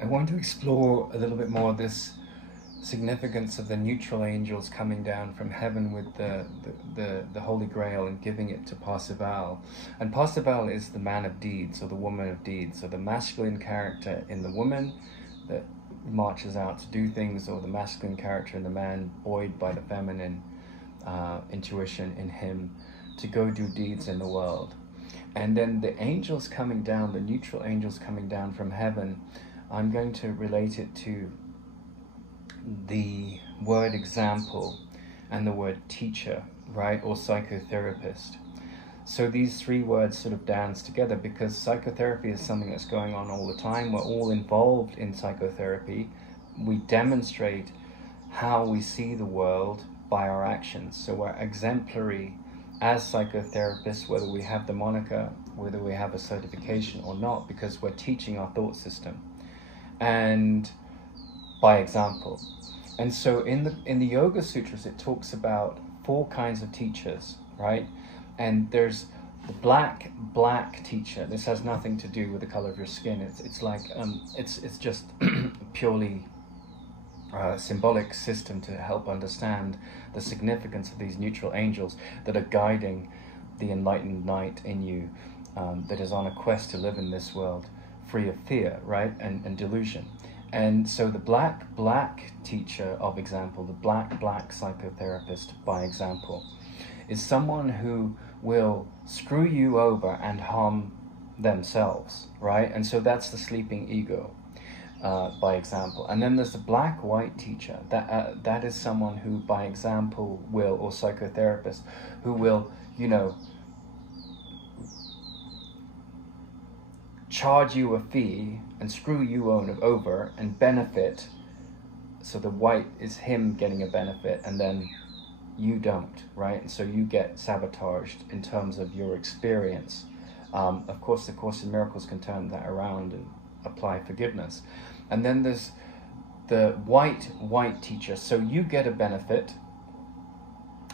I want to explore a little bit more this significance of the neutral angels coming down from heaven with the Holy Grail and giving it to Parsival. And Parsival is the man of deeds, or the woman of deeds, so the masculine character in the woman that marches out to do things, or the masculine character in the man buoyed by the feminine intuition in him to go do deeds in the world. And then the angels coming down, the neutral angels coming down from heaven, I'm going to relate it to the word example and the word teacher, right, or psychotherapist. So these three words sort of dance together, because psychotherapy is something that's going on all the time. We're all involved in psychotherapy. We demonstrate how we see the world by our actions. So we're exemplary as psychotherapists, whether we have the moniker, whether we have a certification or not, because we're teaching our thought system, and by example. And so in the Yoga Sutras, it talks about 4 kinds of teachers, right? And there's the black teacher. This has nothing to do with the color of your skin. It's like it's just purely symbolic system to help understand the significance of these neutral angels that are guiding the enlightened knight in you, that is on a quest to live in this world free of fear, right, and delusion. And so the black teacher of example, the black psychotherapist by example, is someone who will screw you over and harm themselves, right? And so that's the sleeping ego, by example. And then there's the black-white teacher. That is someone who, by example, will, or psychotherapist, who will, charge you a fee and screw you over and benefit. So the white is him getting a benefit, and then you don't, right? And so you get sabotaged in terms of your experience. Of course, the Course in Miracles can turn that around and apply forgiveness. And then there's the white teacher. So you get a benefit,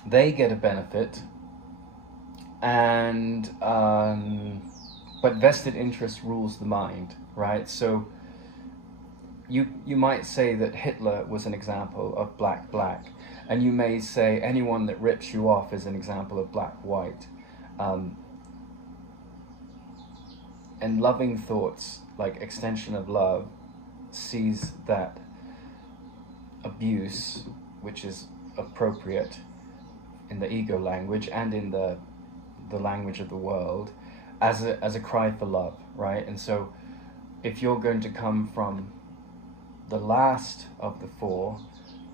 they get a benefit, and but vested interest rules the mind, right? So you might say that Hitler was an example of black, and you may say anyone that rips you off is an example of black, white. And loving thoughts, like extension of love, sees that abuse, which is appropriate in the ego language and in the language of the world, as a cry for love, right? And so if you're going to come from the last of the 4,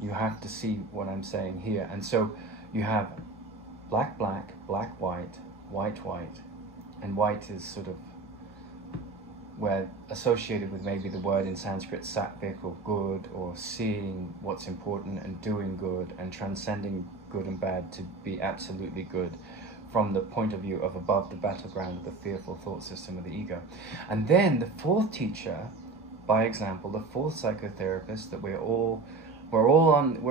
you have to see what I'm saying here. And so you have black, white, white, and white is sort of where associated with maybe the word in Sanskrit sattvic, or good, or seeing what's important and doing good and transcending good and bad to be absolutely good, from the point of view of above the battleground of the fearful thought system of the ego. And then the 4th teacher, by example, the 4th psychotherapist that we're all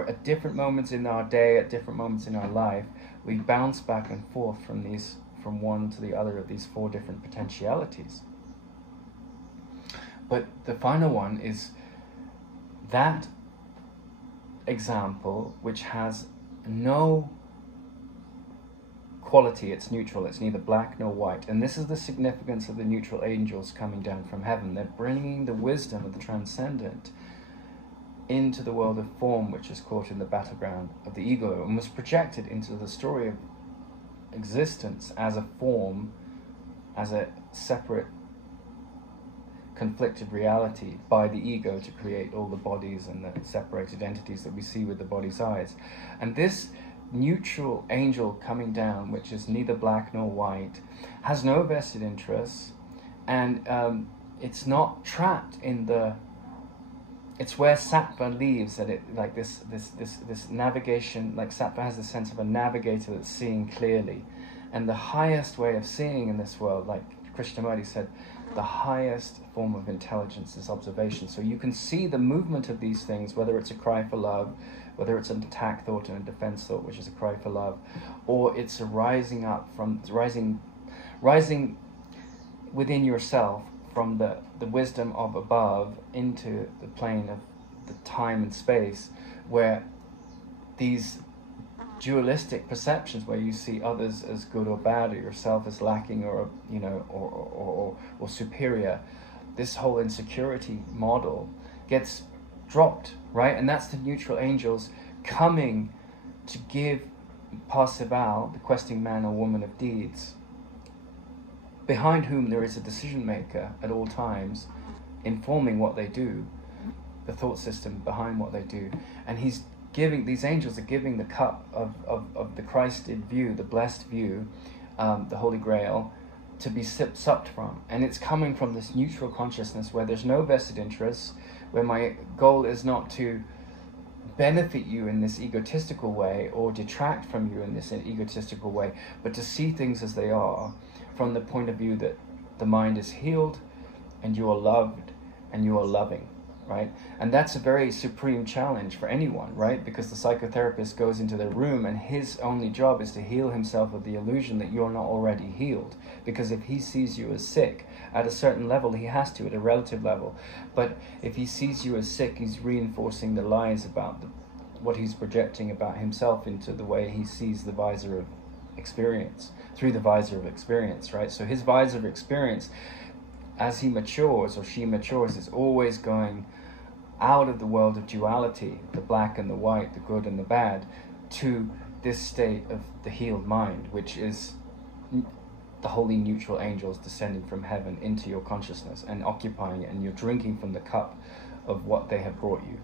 at different moments in our day, at different moments in our life, we bounce back and forth from one to the other of these 4 different potentialities. But the final one is that example which has no quality. It's neutral. It's neither black nor white. And this is the significance of the neutral angels coming down from heaven. They're bringing the wisdom of the transcendent into the world of form, which is caught in the battleground of the ego, and was projected into the story of existence as a form, as a separate conflicted reality by the ego to create all the bodies and the separated entities that we see with the body's eyes. And this neutral angel coming down, which is neither black nor white, has no vested interests, and it's not trapped in the... It's where sattva leaves, that it, like this navigation, like sattva has a sense of a navigator that's seeing clearly. And the highest way of seeing in this world, like Krishnamurti said, the highest form of intelligence is observation. So you can see the movement of these things, whether it's a cry for love, whether it's an attack thought and a defense thought, which is a cry for love, or it's a rising up from, rising within yourself from the wisdom of above into the plane of the time and space, where these dualistic perceptions, where you see others as good or bad, or yourself as lacking, or or superior, this whole insecurity model gets dropped, right? And that's the neutral angels coming to give Parsifal, the questing man or woman of deeds, behind whom there is a decision maker at all times, informing what they do, the thought system behind what they do. And these angels are giving the cup of the Christed view, the blessed view, the Holy Grail, to be supped from. And it's coming from this neutral consciousness where there's no vested interests, where my goal is not to benefit you in this egotistical way or detract from you in this egotistical way, but to see things as they are, from the point of view that the mind is healed and you are loved and you are loving, right? And that's a very supreme challenge for anyone, right? Because the psychotherapist goes into their room and his only job is to heal himself of the illusion that you're not already healed. Because if he sees you as sick, at a certain level he has to, at a relative level. But if he sees you as sick, he's reinforcing the lies about what he's projecting about himself into the way he sees the visor of experience, through the visor of experience, right? So his visor of experience, as he matures or she matures, is always going out of the world of duality, the black and the white, the good and the bad, to this state of the healed mind, which is the holy neutral angels descending from heaven into your consciousness and occupying it, and you're drinking from the cup of what they have brought you.